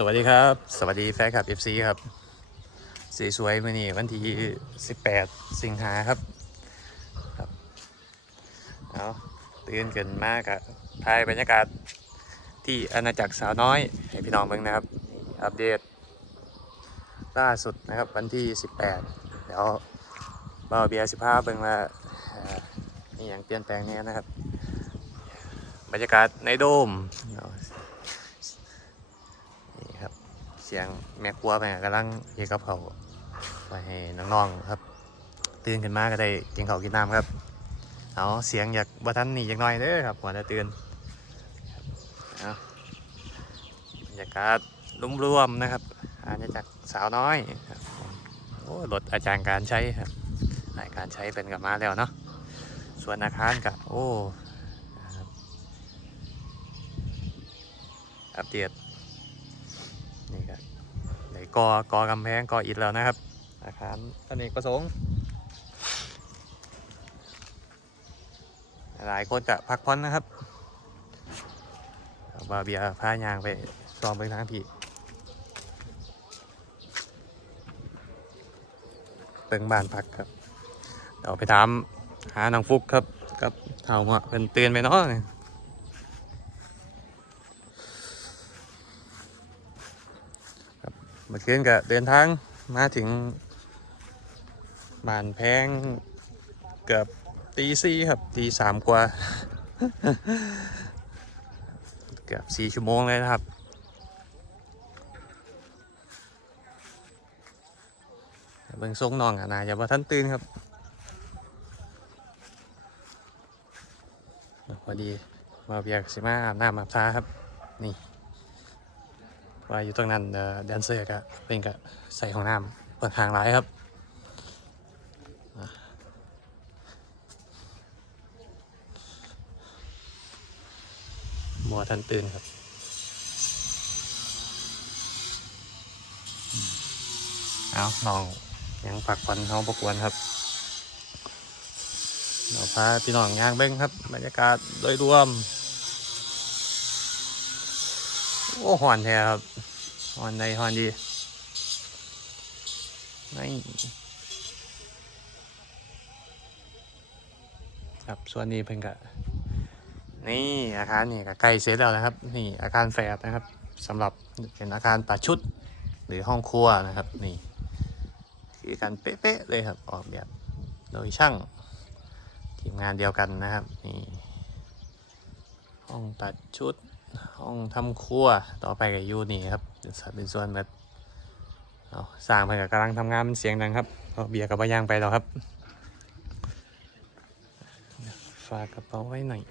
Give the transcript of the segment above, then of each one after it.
สวัสดีครับ สวัสดีแฟนคลับ FC ครับสีสวยมื่อนี้วันที่ 18 สิงหาครับครับเอาตื่นเกันมากอะถ่ายบรรยากาศที่อาณาจักรสาวน้อย ให้พี่น้องเบิ่งนะครับ อัปเดต ล่าสุดนะครับวันที่ 18 เดี๋ยวบ่าวเบียร์สิพาเบิ่งว่าเอ่อมีอย่างเปลี่ยนแปลงเนี้ยนะครับ บรรยากาศในโดมเนาะ นี่ครับ เสียงแม่ครัวไปกำลังเยกับเขาไปให้น้องๆครับ ตื่นขึ้นมาก็ได้กินข้าวกินน้ำครับเอาเสียงอยากบัทันนี่อยากน่อยเด้อครับหัวจะตื่นเอาบรรยากาศรุ่มรวมนะครับอาณาจักรสาวน้อยครับโอ้รถอาจารย์การใช้ครับอาจารย์การใช้เป็นกับมาแล้วเนาะส่วนอาคารกับโอ้อับอัปเดต กอกอกำแพงกออิฐแล้วนะครับ อาคารอเนกประสงค์ หลายคนจะพักผ่อนนะครับเอาบาเบียพายางไปซ้อมไปทางพี่เปิงบ้านพักครับ เดี๋ยวไปถามหาน้องฟุกครับกับเท่ามาเป็นเตือนไปเนาะ เมื่อคืนก็เดินทางมาถึงบ้านแพงเกือบตีสี่ครับตีสามกว่า เกือบสี่ชั่วโมงเลยนะครับ เบิ่งทรงน้องอะนาอย่าว่าท่านตื่นครับพอดีมาเบียกสิมาอาบน้ำอาบท่าครับ นี่ ว่าอยู่ตรงนั้นแดนเซอร์ก็เป็นก็ใส่ห้องน้ำเปิดทางร้ายครับมัวทันตื่นครับอืมเอาน้องยังผักผ่อนเขาประกวนครับเดี๋ยวพาพี่น้องย่างเบ้งครับ บรรยากาศโดยรวม โอ้หอนแท้ครับฮอนในฮอนดีนี่ครับส่วนนี้เพิ่งกะนี่อาคารนี่ก็ใกล้เสร็จแล้วนะครับ นี่อาคารแฝดนะครับสำหรับเป็นอาคารป่าชุด หรือห้องครัวนะครับ นี่คือกันเป๊ะๆเลยครับออกแบบโดยช่างทีมงานเดียวกันนะครับ นี่ ห้องตัดชุด ห้องทำครัวต่อไปกับยูนี่ครับเป็นสัดเป็นส่วนแบบเอาสร้างไปกับกำลังทำงานมันเสียงดังครับเพราะเบียร์กับย่างไปแล้วครับ ฝากกระเป๋าไว้หน่อย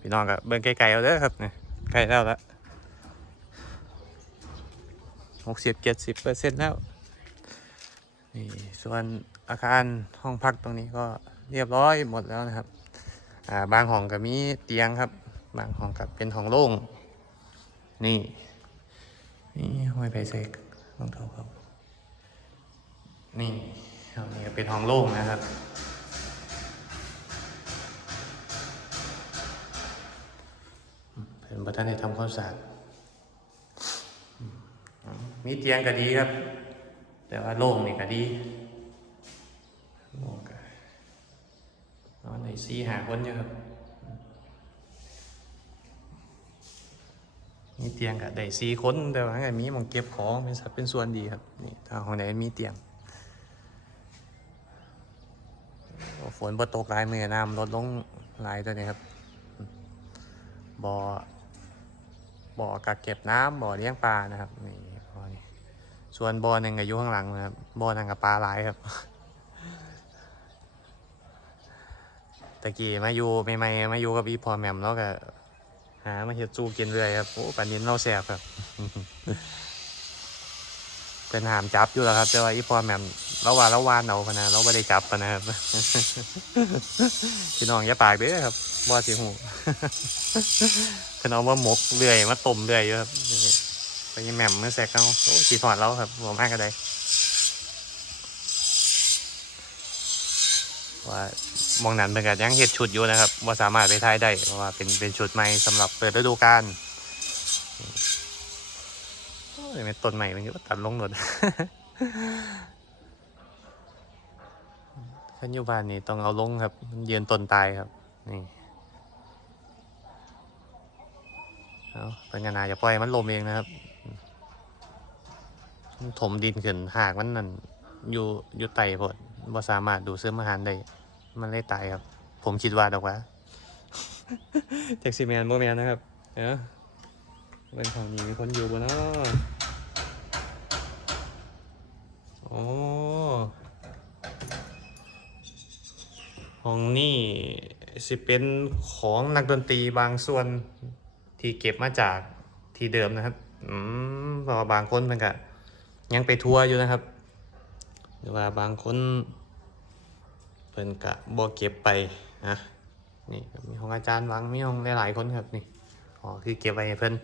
พี่น้องกับเบิ้งไกลๆเอาเด้อครับเนี่ยใกล้แล้วละหกสิบเจ็ดสิบเปอร์เซ็นต์แล้ว ส่วนอาคารห้องพักตรงนี้ก็เรียบร้อยหมดแล้วนะครับอ่าบางห้องก็มีเตียงครับ บางห้องก็เป็นห้องโล่งนี่นี่ห้อยไปเซกรองเท้าครับ นี่ห้องนี้เป็นห้องโล่งนะครับเป็นประธานในทำความสะอาดอืมมีเตียงก็ดีครับ แต่ว่าโล่งนี่ก็ดี โล่งก็นอนในซีหาคนอยู่ครับมีเตียงกับได้ซีคนแต่ว่าไงมีมองเก็บของเป็นสัดเป็นส่วนดีครับนี่ถ้าของไหนมีเตียงฝนบ่ตกหลายมือน้ำลดลงหลายตัวนี้ครับบ่อบ่อกักเก็บน้ำบ่อเลี้ยงปลานะครับนี่บ่อนี้ส่วนบ่อหนึ่งก็อยู่ข้างหลังนะครับบ่อหนึ่งกับปลาหลายครับ ตะกี้มาอยู่ใหม่ๆมาอยู่กับอีพอแหมมแล้วก็หามาเฮ็ดจูกินเรื่อยครับโอ้ปันนี้เราแสบครับเป็นหามจับอยู่แล้วครับแต่ว่าอีพอแหมมเราว่าเราวานเอาพนะเราไม่ได้จับพนะครับพี่น้องอย่าปากเด้อครับบ่สิหูพิ่นเอามาหมกเรื่อยมาต้มเรื่อยอยู่ครับไปแหม่มเมื่อแซกเอาโอ้สีถอดแล้วครับหัวมากก็ได้ว่า มองนั้นเป็นกันยังเห็ดชุดอยู่นะครับว่าสามารถไปถ่ายได้เพราะว่าเป็นเป็นชุดใหม่สำหรับเปิดฤดูกาลโอ้ยเป็นต้นใหม่มันก็ตัดลงหมดขันยุบานนี้ต้องเอาลงครับมันยืนต้นตายครับนี่เอาเป็นงานนาจะปล่อยมันลมเองนะครับถมดินขึ้นหากมันนั่นอยู่อยู่ไต่พดบ่าสามารถดูดซึมอาหารได้ มันเลยตายครับ ผมคิดว่าดอกว่าแท็กซี่แมนโบแมนนะครับเออเป็นของนี้มีคนอยู่บนนาะโอ้ห้องนี่สิเป็นของนักดนตรีบางส่วนที่เก็บมาจากที่เดิมนะครับ อืมพราะว่บางคนมันก็ยังไปทัวร์อยู่นะครับ หรือว่าบางคน เพิ่นกะบ่เก็บไปนะนี่มีของอาจารย์วังมีของหลายๆคนครับนี่อ๋อคือเก็บไว้ให้เพิ่น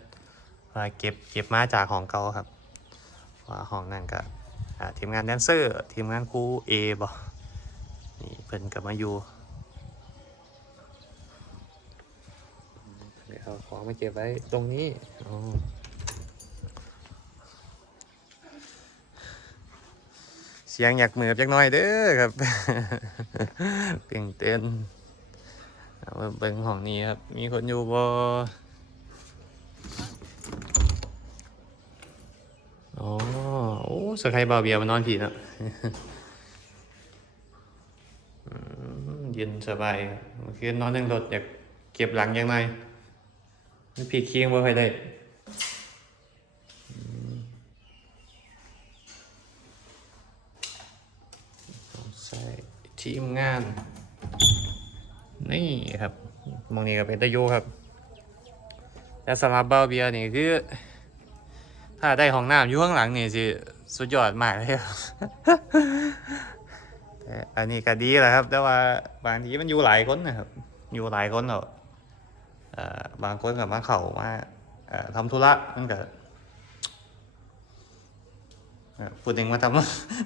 ว่าเก็บเก็บมาจากของเก่าครับว่าห้องนั่นก็อ่าทีมงานแดนเซอร์ทีมงานครูเอบ่นี่เพิ่นก็มาอยู่เดี๋ยวเอาของมาเก็บไว้ตรงนี้อ๋อ สียงอยากเมือจักน่อยเด้อครับเปลี่ยงเต้นเอามาเบิ่งห้องนี้ครับ มีคนอยู่บ่อ๋อโอ้สกายบาเบียมานอนผีเนาะเย็นสบายเมื่อคืนนอนทั้งรถอยากเก็บหลังยังไงมันผีเคียงบ่ค่อยได้ ใช่ทีมงาน นี่ครับมองนี้ก็เป็นตะโยครับ แต่สำหรับเบาเบียร์นี่คือ ถ้าได้ห้องน้ำอยู่ข้างหลังนี่สิสุดยอดมากเลยครับแต่อันนี้ก็ดีแหละครับ แต่ว่าบางทีมันอยู่หลายคนนะครับ อยู่หลายคนเนาะเอ่อบางคนกับมาเขามาทำธุระมันก็เอ่อ พูดเองมาทำ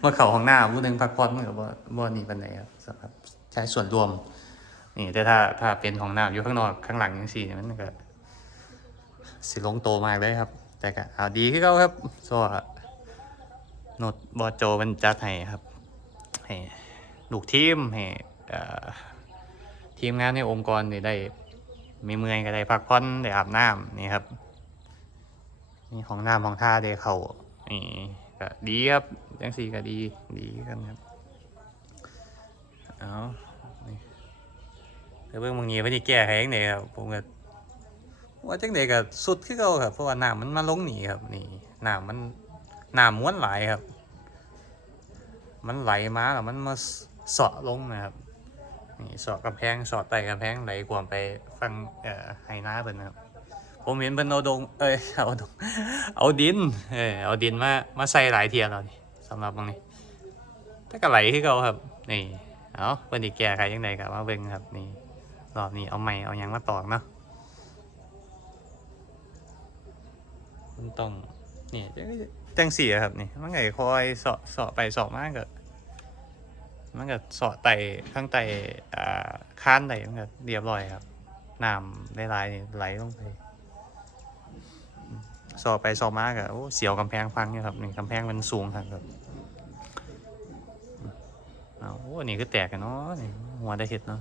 มาเขาห้องหน้ำพูดเองพักผ่อนมันก็บ่บ่นี่ปันไหนครับสำหรับใช้ส่วนรวม นี่แต่ถ้าถ้าเป็นห้องน้ำอยู่ข้างนอกข้างหลังยังสี่มันก็สิลงโตมากเลยครับ แต่ก็เอาดีขึ้นเขาครับโซ่โนดบอโจมันจัดให้ครับให้ลูกทีมให้ทีมงานในองค์กรได้มีเมื่อยก็ได้พักผ่อนได้อาบน้ำนี่ครับนี่ห้องน้ำห้องท่าได้เขานี่ ก็ดีครับจังสี่ก็ดีดีกันครับเอาแต่เบื้องบางนี้ไม่ได้แก้ให้ยังไงครับผมก็ว่าจังเด็กกับสุดคือเขาครับเพราะว่าน้ำมันมาลงหนีครับนี่น้ำมันน้ำม้วนไหลครับ มันไหลมาแล้วมันมาเสาะลงนะครับนี่เสาะกำแพงเสาะไต่กำแพงไหลกวมไปฟังเอ่อไฮนาเพิ่นครับ ผมเห็นเพิ่นเอาดง เอ้ยเอาดงเอาดิน เออเอาดินมามาใส่หลายเทียแล้วนี่สำหรับบางนี้แต่ก็ไหลคือเขาครับ นี่เอาเพิ่นสิแก้ไขยังไงครับมาเบิ่งครับนี่รอบนี้เอาไม้เอายังมาตอกเนาะมันต้องเนี่ยจังสี่ครับนี่มันไงคอยสาะเสาะไปสาะมากก็มันก็สาะไตข้างไตอ่าค้านไตมันก็เรียบร้อยครับน้ำได้ลายไหลลงไป สอบไปสอบมากอะโอ้เสียวกำแพงพังเนี่ยครับนี่กำแพงมันสูงครับครับเอาโอ้นี่ก็แตกกันเนาะนี่หัวได้เห็ดเนาะ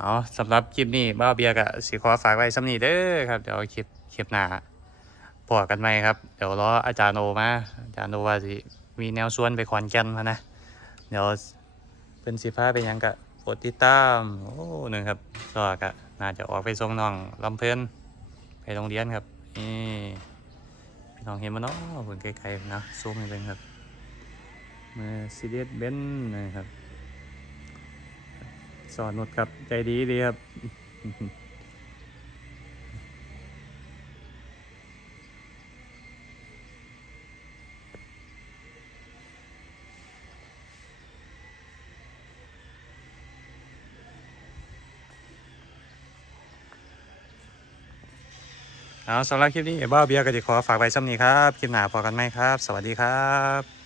เอาสำหรับคลิปนี้บ้าเบียร์กับสีขอฝากไว้สำนีเด้อครับเดี๋ยวคลิปคลิปหน้าพอกันไหมครับ เดี๋ยวรออาจารย์โอมาอาจารย์โอว่าสิมีแนวส่วนไปขอนแก่นมานะเดี๋ยวเป็นสีฟ้าเป็นยังกะกดติดตามโอ้หนึ่งครับก็กะน่าจะออกไปส่งน้องลำเพลินไปโรงเรียนครับนี่พี่น้องเห็นมั้เนาะเพิ่นไกลๆนะซูมให้เป็นครับมือซีเรียสเบนนะครับ สอนนุดครับ ใจดีดีครับ เอาสำหรับคลิปนี้เอบ้าเบียร์ก็จะขอฝากไว้ซ้ำนี้ครับ คลิปหน้าพอกันไหมครับ สวัสดีครับ